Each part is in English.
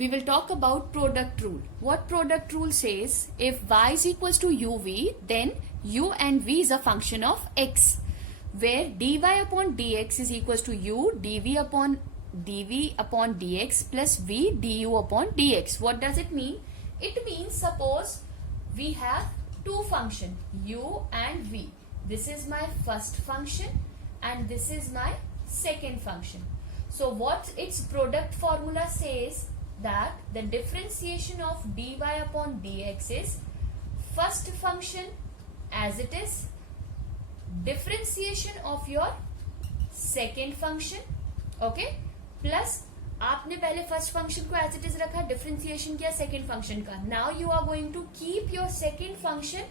we will talk about product rule. What product rule says? If y is equals to uv, then u and v is a function of x, where dy upon dx is equals to u dv upon dx plus v du upon dx. What does it mean? It means suppose we have two functions u and v. This is my first function and this is my second function. So what its product formula says, that the differentiation of dy upon dx is first function as it is, differentiation of your second function, okay, plus आपने पहले first function को as it is रखा, differentiation किया second function का. Now you are going to keep your second function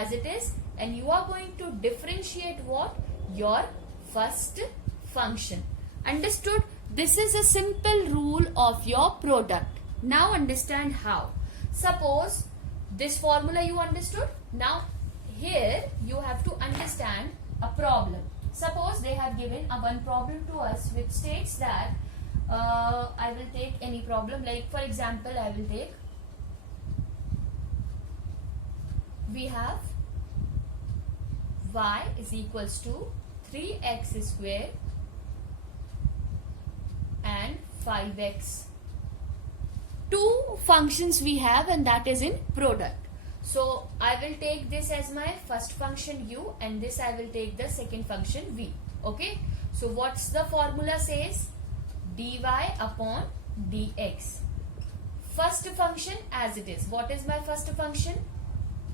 as it is and you are going to differentiate what? Your first function. Understood? This is a simple rule of your product. Now understand how. Suppose this formula you understood. Now here you have to understand a problem. Suppose they have given a one problem to us which states that I will take any problem, like for example I will take, we have y is equals to 3x square and 5x. Two functions we have and that is in product. So I will take this as my first function u and this I will take the second function v. Okay. So what's the formula says? Dy upon dx. First function as it is. What is my first function?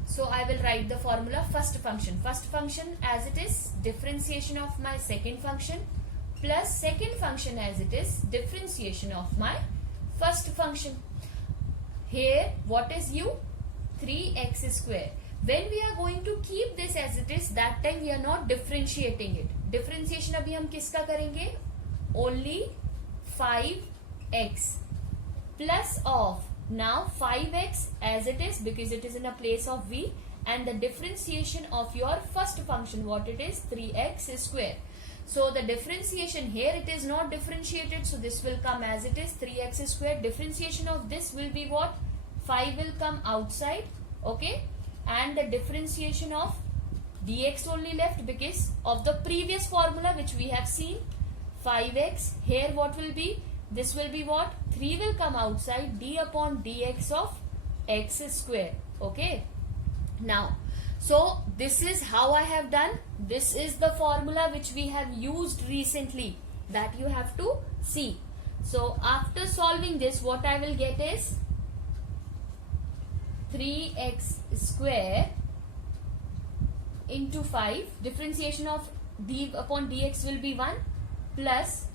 So I will write the formula first function. First function as it is, differentiation of my second function plus second function as it is, differentiation of my first function. Here what is u? 3x square. When we are going to keep this as it is, that time we are not differentiating it. Differentiation अभी हम किसका करेंगे? Only 5x plus of, now 5x as it is because it is in a place of v, and the differentiation of your first function, what it is? 3x square. So the differentiation here, it is not differentiated, so this will come as it is, 3x square. Differentiation of this will be what? 5 will come outside, okay, and the differentiation of dx only left because of the previous formula which we have seen, 5x. Here what will be? This will be what? 3 will come outside, d upon dx of x square. Okay. Now, so this is how I have done. This is the formula which we have used recently, that you have to see. So after solving this, what I will get is 3x square into 5. Differentiation of d upon dx will be 1 plus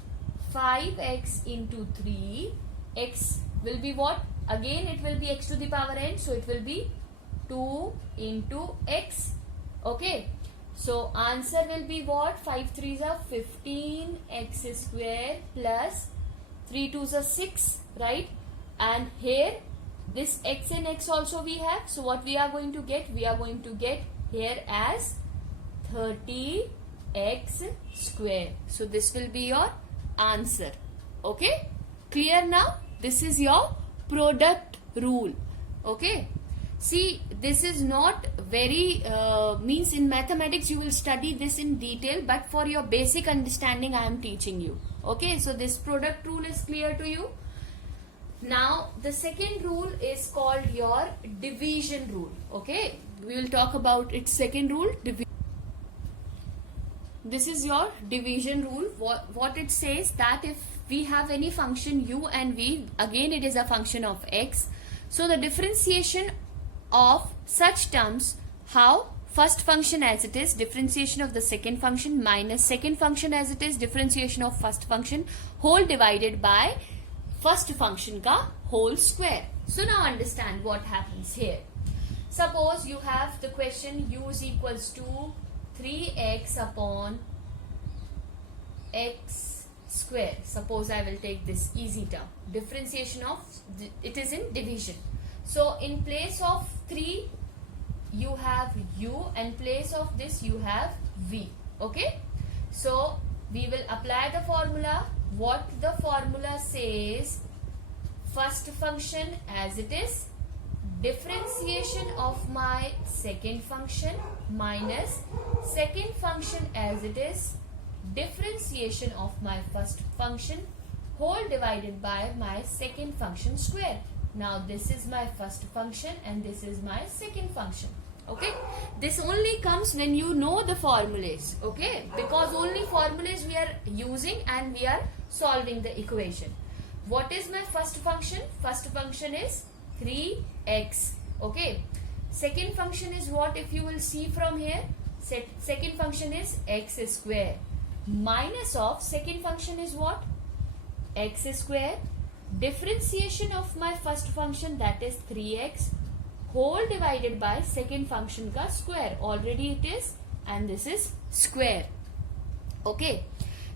5x into 3, x will be what? Again it will be x to the power n, so it will be 2 into x. Okay, so answer will be what? 5 3s are 15x square plus 3 2s are 6, right? And here this x and x also we have, so what we are going to get? We are going to get here as 30x square. So this will be your answer. Okay, clear now? This is your product rule. Okay, see, this is not very means in mathematics you will study this in detail, but for your basic understanding I am teaching you. Okay, so this product rule is clear to you. Now the second rule is called your division rule. Okay, we will talk about its second rule. This is your division rule. What it says, that if we have any function u and v, again it is a function of x, so the differentiation of such terms, how? First function as it is, differentiation of the second function minus second function as it is, differentiation of first function, whole divided by first function ka whole square. So now understand what happens here. Suppose you have the question u is equals to 3x upon x square. Suppose I will take this easy term. Differentiation of, it is in division. So in place of 3 you have u and place of this you have v. Okay. So we will apply the formula. What the formula says, first function as it is, differentiation of my second function minus second function as it is, differentiation of my first function whole divided by my second function square. Now this is my first function and this is my second function. Okay, this only comes when you know the formulas. Okay, because only formulas we are using and we are solving the equation. What is my first function? First function is 3x. Okay, second function is what? If you will see from here, second function is x square minus of second function is what? X square. Differentiation of my first function, that is 3x whole divided by second function ka square. Already it is, and this is square. Okay,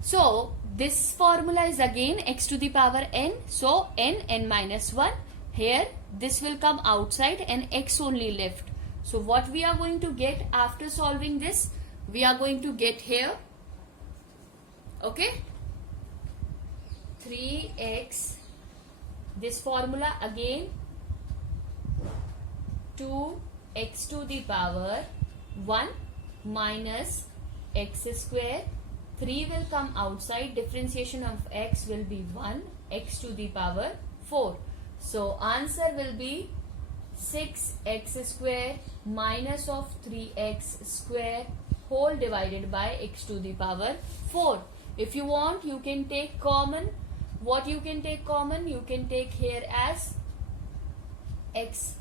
so this formula is again x to the power n. So n minus 1. Here this will come outside and x only left. So what we are going to get after solving this? We are going to get here, okay, 3x, this formula again, 2x to the power 1 minus x square. 3 will come outside, differentiation of x will be 1, x to the power 4. So answer will be 6x square minus of 3x square whole divided by x to the power 4. If you want, you can take common. What you can take common? You can take here as x.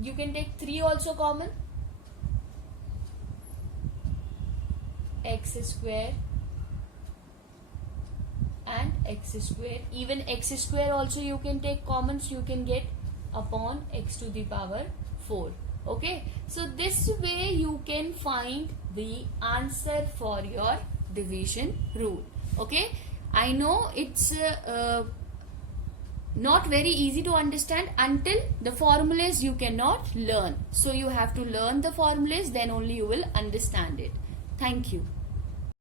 You can take 3 also common. X square and x square. Even x square also you can take common, so you can get upon x to the power 4. Okay, so this way you can find the answer for your division rule. Okay, I know it's not very easy to understand until the formulas you cannot learn. So you have to learn the formulas, then only you will understand it. Thank you.